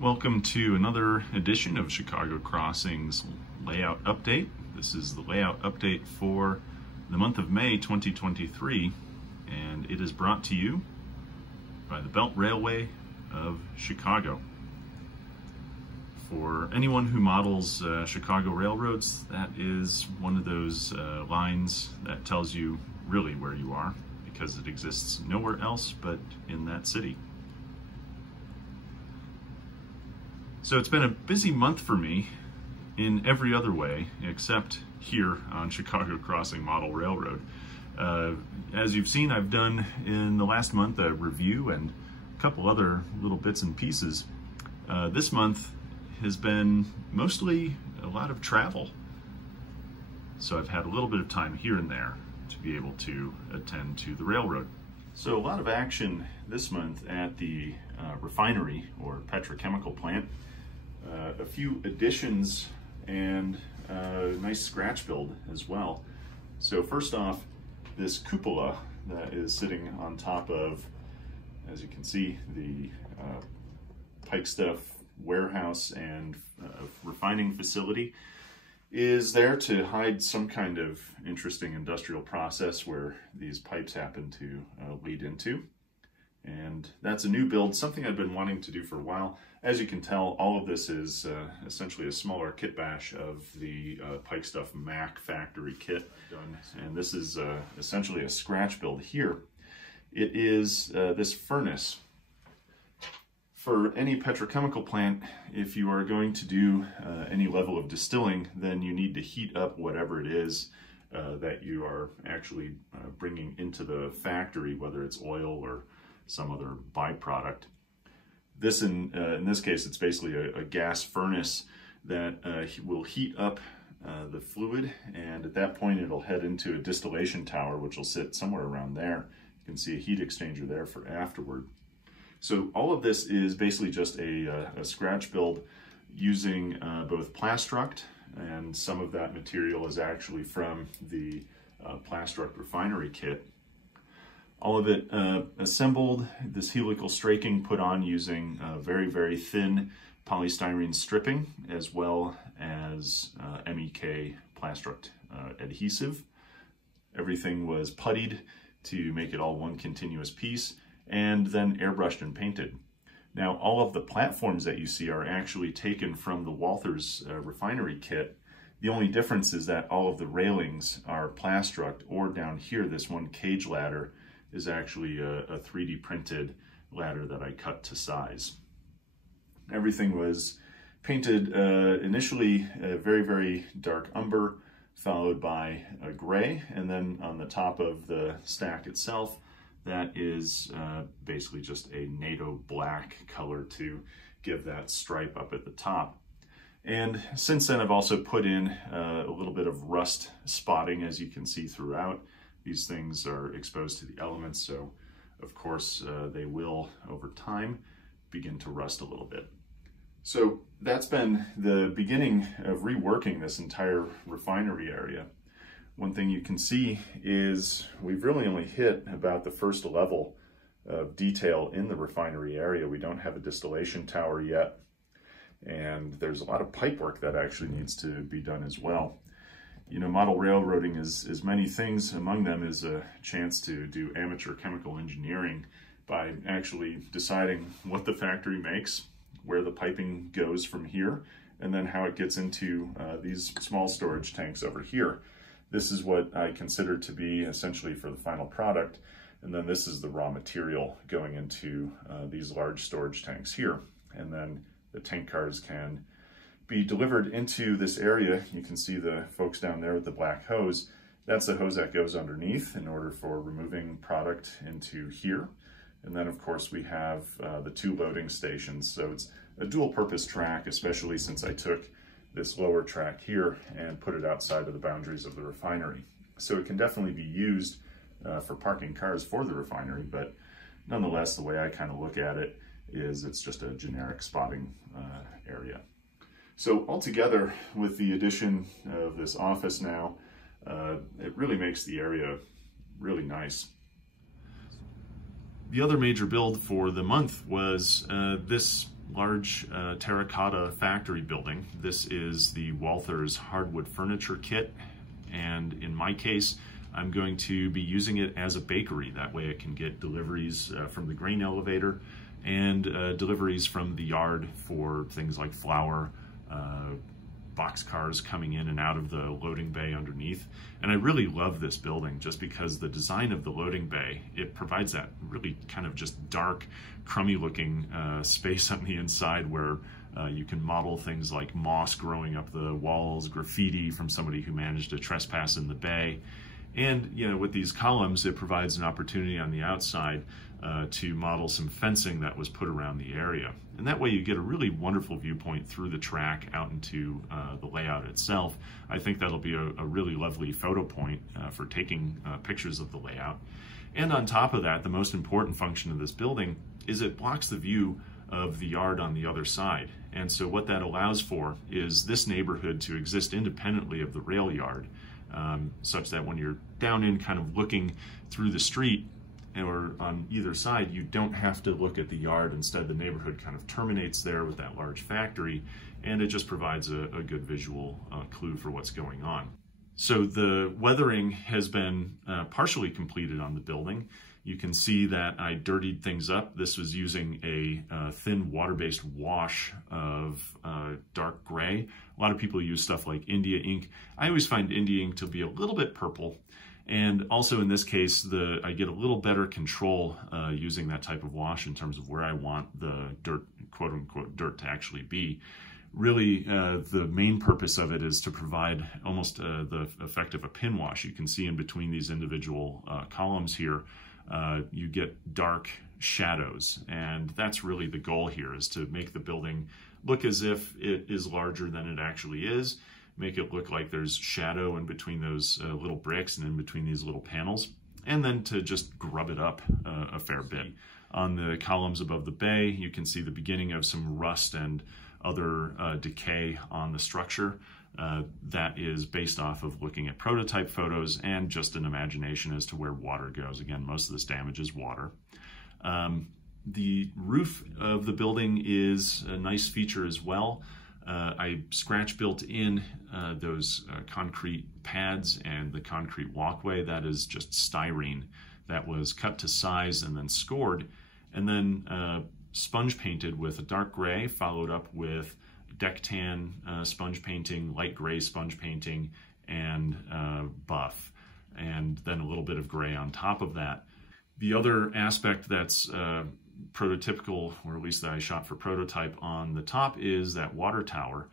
Welcome to another edition of Chicago Crossing's Layout Update. This is the layout update for the month of May 2023, and it is brought to you by the Belt Railway of Chicago. For anyone who models Chicago railroads, that is one of those lines that tells you really where you are, because it exists nowhere else but in that city. So it's been a busy month for me in every other way except here on Chicago Crossing Model Railroad. As you've seen, I've done in the last month a review and a couple other little bits and pieces. This month has been mostly a lot of travel. So I've had a little bit of time here and there to be able to attend to the railroad. So a lot of action this month at the refinery or petrochemical plant. A few additions and a nice scratch build as well. So first off, this cupola that is sitting on top of, as you can see, the pipe stuff warehouse and refining facility is there to hide some kind of interesting industrial process where these pipes happen to lead into. And that's a new build, something I've been wanting to do for a while. As you can tell, all of this is essentially a smaller kit bash of the Pike Stuff Mac factory kit. And this is essentially a scratch build here. It is this furnace. For any petrochemical plant, if you are going to do any level of distilling, then you need to heat up whatever it is that you are actually bringing into the factory, whether it's oil or some other byproduct. This, in this case, it's basically a gas furnace that will heat up the fluid, and at that point it'll head into a distillation tower, which will sit somewhere around there. You can see a heat exchanger there for afterward. So all of this is basically just a scratch build using both Plastruct, and some of that material is actually from the Plastruct Refinery kit. All of it assembled, this helical straking put on using very, very thin polystyrene stripping, as well as MEK Plastruct adhesive. Everything was puttied to make it all one continuous piece, and then airbrushed and painted. Now, all of the platforms that you see are actually taken from the Walthers Refinery kit. The only difference is that all of the railings are Plastruct, or down here, this one cage ladder is actually a 3D printed ladder that I cut to size. Everything was painted initially a very, very dark umber, followed by a gray, and then on the top of the stack itself, that is basically just a NATO black color to give that stripe up at the top. And since then, I've also put in a little bit of rust spotting, as you can see throughout. These things are exposed to the elements, so of course they will, over time, begin to rust a little bit. So that's been the beginning of reworking this entire refinery area. One thing you can see is we've really only hit about the first level of detail in the refinery area. We don't have a distillation tower yet, and there's a lot of pipe work that actually needs to be done as well. You know, model railroading is many things. Among them is a chance to do amateur chemical engineering by actually deciding what the factory makes, where the piping goes from here, and then how it gets into these small storage tanks over here. This is what I consider to be essentially for the final product, and then this is the raw material going into these large storage tanks here. And then the tank cars can be delivered into this area. You can see the folks down there with the black hose. That's the hose that goes underneath in order for removing product into here. And then of course we have the two loading stations. So it's a dual purpose track, especially since I took this lower track here and put it outside of the boundaries of the refinery. So it can definitely be used for parking cars for the refinery, but nonetheless, the way I kind of look at it is it's just a generic spotting area. So altogether, with the addition of this office now, it really makes the area really nice. The other major build for the month was this large terracotta factory building. This is the Walther's hardwood furniture kit, and in my case, I'm going to be using it as a bakery. That way it can get deliveries from the grain elevator and deliveries from the yard for things like flour, boxcars coming in and out of the loading bay underneath. And I really love this building just because the design of the loading bay, it provides that really kind of just dark, crummy looking space on the inside where you can model things like moss growing up the walls, graffiti from somebody who managed to trespass in the bay. And, you know, with these columns, it provides an opportunity on the outside to model some fencing that was put around the area. And that way you get a really wonderful viewpoint through the track out into the layout itself. I think that'll be a really lovely photo point for taking pictures of the layout. And on top of that, the most important function of this building is it blocks the view of the yard on the other side. And so what that allows for is this neighborhood to exist independently of the rail yard, such that when you're down in kind of looking through the street or on either side, you don't have to look at the yard. Instead, the neighborhood kind of terminates there with that large factory, and it just provides a good visual clue for what's going on. So the weathering has been partially completed on the building. You can see that I dirtied things up. This was using a thin water-based wash of dark gray. A lot of people use stuff like India ink. I always find India ink to be a little bit purple. And also in this case, I get a little better control using that type of wash in terms of where I want the dirt, quote unquote, dirt to actually be. Really, the main purpose of it is to provide almost the effect of a pin wash. You can see in between these individual columns here, you get dark shadows, and that's really the goal here, is to make the building look as if it is larger than it actually is, make it look like there's shadow in between those little bricks and in between these little panels, and then to just grub it up a fair bit. On the columns above the bay, you can see the beginning of some rust and other decay on the structure. That is based off of looking at prototype photos and just an imagination as to where water goes. Again, most of this damage is water. The roof of the building is a nice feature as well. I scratch built in those concrete pads and the concrete walkway. That is just styrene that was cut to size and then scored, and then sponge painted with a dark gray, followed up with deck tan sponge painting, light gray sponge painting, and buff, and then a little bit of gray on top of that. The other aspect that's prototypical, or at least that I shot for prototype on the top, is that water tower.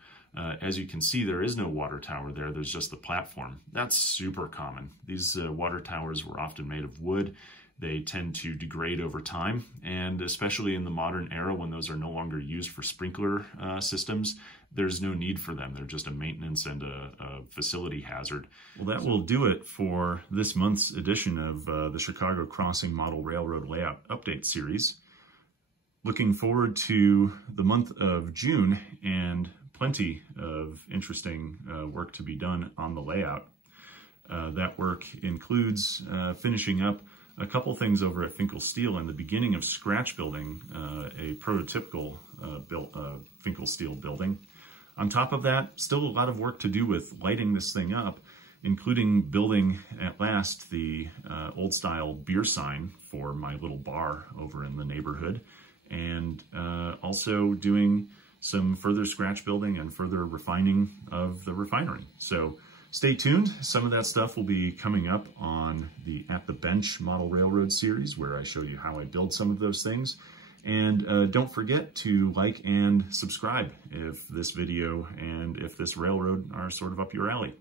As you can see, there is no water tower there. There's just the platform. That's super common. These water towers were often made of wood. They tend to degrade over time, and especially in the modern era when those are no longer used for sprinkler systems, there's no need for them. They're just a maintenance and a facility hazard. Well, that will do it for this month's edition of the Chicago Crossing Model Railroad Layout Update Series. Looking forward to the month of June and plenty of interesting work to be done on the layout. That work includes finishing up a couple things over at Finkel Steel and the beginning of scratch building a prototypical Finkel Steel building. On top of that, still a lot of work to do with lighting this thing up, including building at last the old style beer sign for my little bar over in the neighborhood, and also doing some further scratch building and further refining of the refinery. So stay tuned. Some of that stuff will be coming up on the At the Bench Model Railroad series, where I show you how I build some of those things. And don't forget to like and subscribe if this video and if this railroad are sort of up your alley.